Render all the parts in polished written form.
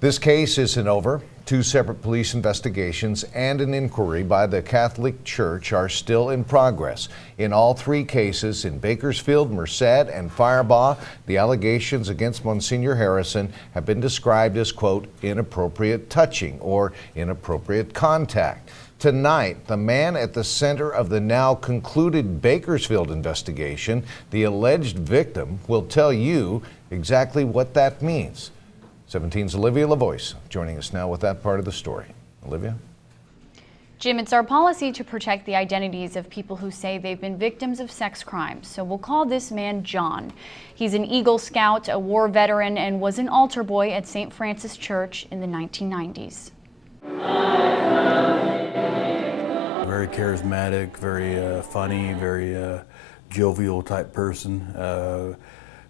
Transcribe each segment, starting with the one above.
This case isn't over. Two separate police investigations and an inquiry by the Catholic Church are still in progress. In all three cases, in Bakersfield, Merced, and Firebaugh, the allegations against Msgr Harrison have been described as, quote, inappropriate touching or inappropriate contact. Tonight, the man at the center of the now concluded Bakersfield investigation, the alleged victim, will tell you exactly what that means. 17's Olivia LaVoice joining us now with that part of the story. Olivia? Jim, it's our policy to protect the identities of people who say they've been victims of sex crimes. So we'll call this man John. He's an Eagle Scout, a war veteran, and was an altar boy at St. Francis Church in the 1990s. Very charismatic, very funny, very jovial type person.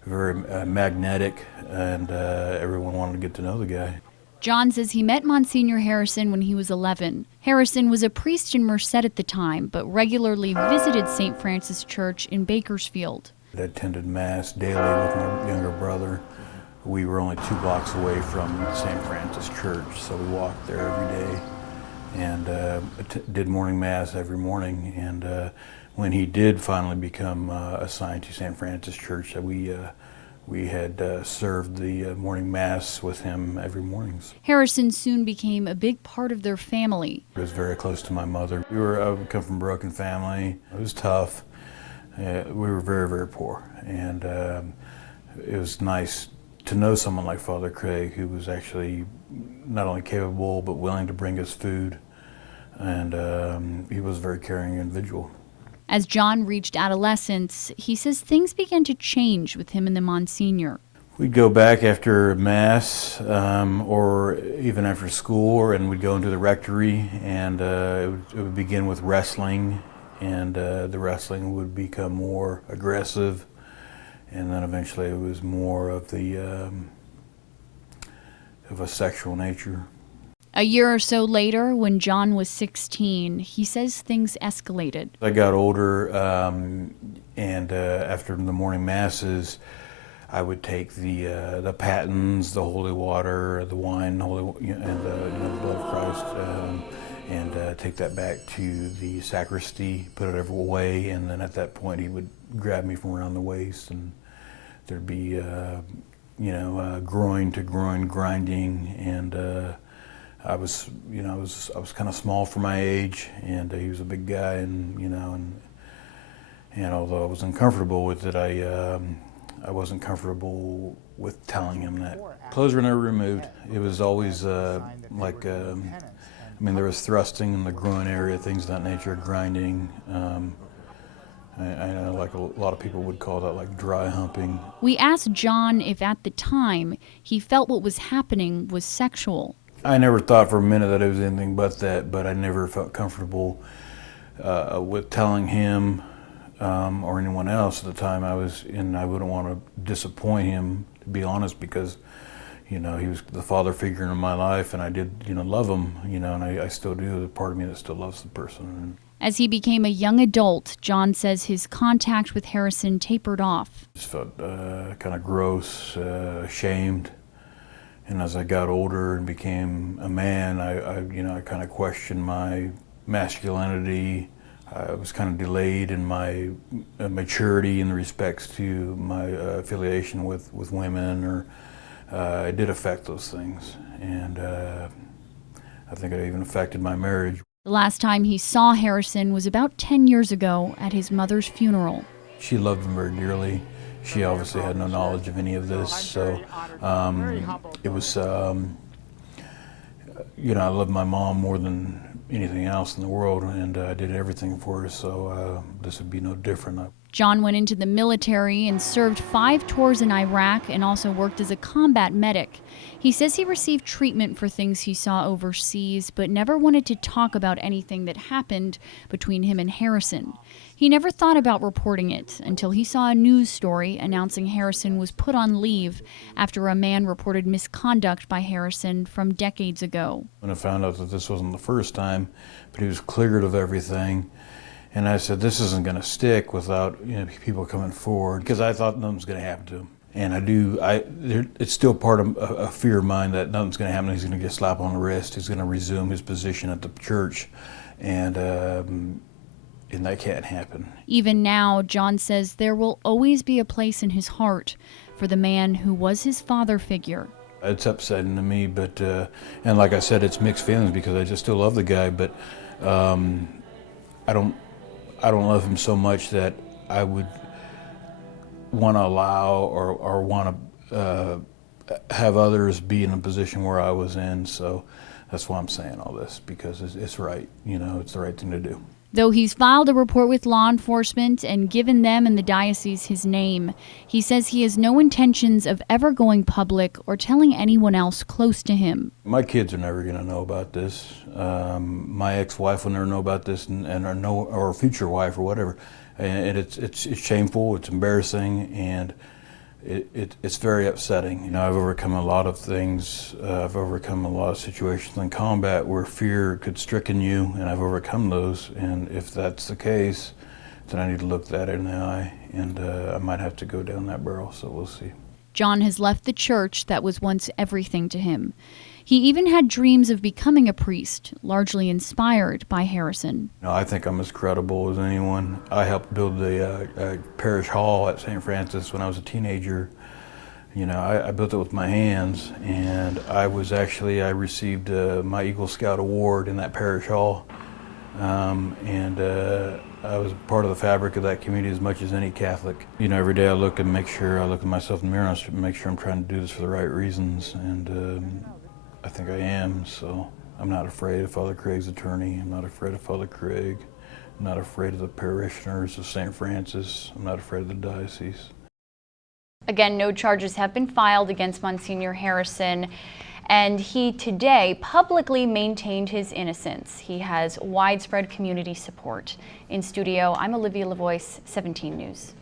Very magnetic, and everyone wanted to get to know the guy. John says he met Msgr Harrison when he was 11. Harrison was a priest in Merced at the time, but regularly visited St. Francis Church in Bakersfield. I attended Mass daily with my younger brother. We were only 2 blocks away from St. Francis Church, so we walked there every day and did morning Mass every morning. And when he did finally become assigned to St. Francis Church, we had served the morning Mass with him every mornings. Harrison soon became a big part of their family. He was very close to my mother. I come from a broken family. It was tough. We were very, very poor. And it was nice to know someone like Father Craig, who was actually not only capable, but willing to bring us food. And he was a very caring individual. As John reached adolescence, he says things began to change with him and the Msgr. We'd go back after Mass or even after school, and we'd go into the rectory, and it would begin with wrestling, and the wrestling would become more aggressive, and then eventually it was more of a sexual nature. A year or so later, when John was 16, he says things escalated. I got older, and after the morning Masses, I would take the patens, the holy water, the wine, and the blood of Christ, and take that back to the sacristy, put it away, and then at that point he would grab me from around the waist, and there'd be, groin to groin grinding, and I was kind of small for my age, and he was a big guy, and although I was uncomfortable with it, I wasn't comfortable with telling him that. Clothes were never removed. It was always there was thrusting in the groin area, things of that nature, grinding. I know, like a lot of people would call that like dry humping. We asked John if at the time he felt what was happening was sexual. I never thought for a minute that it was anything but that, but I never felt comfortable with telling him or anyone else at the time I wouldn't want to disappoint him, to be honest, because, he was the father figure in my life, and I did, love him, and I still do. There's a part of me that still loves the person. As he became a young adult, John says his contact with Harrison tapered off. Just felt kind of gross, ashamed. And as I got older and became a man, I kind of questioned my masculinity. I was kind of delayed in my maturity in respects to my affiliation with women, or it did affect those things. And I think it even affected my marriage. The last time he saw Harrison was about 10 years ago at his mother's funeral. She loved him very dearly. She obviously had no knowledge of any of this, so it was, I loved my mom more than anything else in the world, and I did everything for her, so this would be no different. John went into the military and served 5 tours in Iraq and also worked as a combat medic. He says he received treatment for things he saw overseas, but never wanted to talk about anything that happened between him and Harrison. He never thought about reporting it until he saw a news story announcing Harrison was put on leave after a man reported misconduct by Harrison from decades ago. When I found out that this wasn't the first time, but he was cleared of everything, and I said, this isn't going to stick without people coming forward, because I thought nothing was going to happen to him. And it's still part of a fear of mine that nothing's going to happen. He's going to get slapped on the wrist. He's going to resume his position at the church, and that can't happen. Even now, John says there will always be a place in his heart for the man who was his father figure. It's upsetting to me, but and like I said, it's mixed feelings because I just still love the guy, but I don't love him so much that I would want to allow or want to have others be in a position where I was in. So that's why I'm saying all this, because it's right. You know, it's the right thing to do. Though he's filed a report with law enforcement and given them and the diocese his name, he says he has no intentions of ever going public or telling anyone else close to him. My kids are never going to know about this. My ex-wife will never know about this, or future wife or whatever. And it's shameful, it's embarrassing, and it's very upsetting. You know, I've overcome a lot of things. I've overcome a lot of situations in combat where fear could stricken you, and I've overcome those. And if that's the case, then I need to look that in the eye, and I might have to go down that barrel, so we'll see. John has left the church that was once everything to him. He even had dreams of becoming a priest, largely inspired by Harrison. You know, I think I'm as credible as anyone. I helped build the parish hall at St. Francis when I was a teenager. You know, I built it with my hands, and I received my Eagle Scout award in that parish hall. I was part of the fabric of that community as much as any Catholic. You know, every day I look at myself in the mirror and make sure I'm trying to do this for the right reasons, and I think I am. So I'm not afraid of Father Craig's attorney. I'm not afraid of Father Craig. I'm not afraid of the parishioners of St. Francis. I'm not afraid of the diocese. Again, no charges have been filed against Monsignor Harrison, and he today publicly maintained his innocence. He has widespread community support. In studio, I'm Olivia Lavoie, 17 News.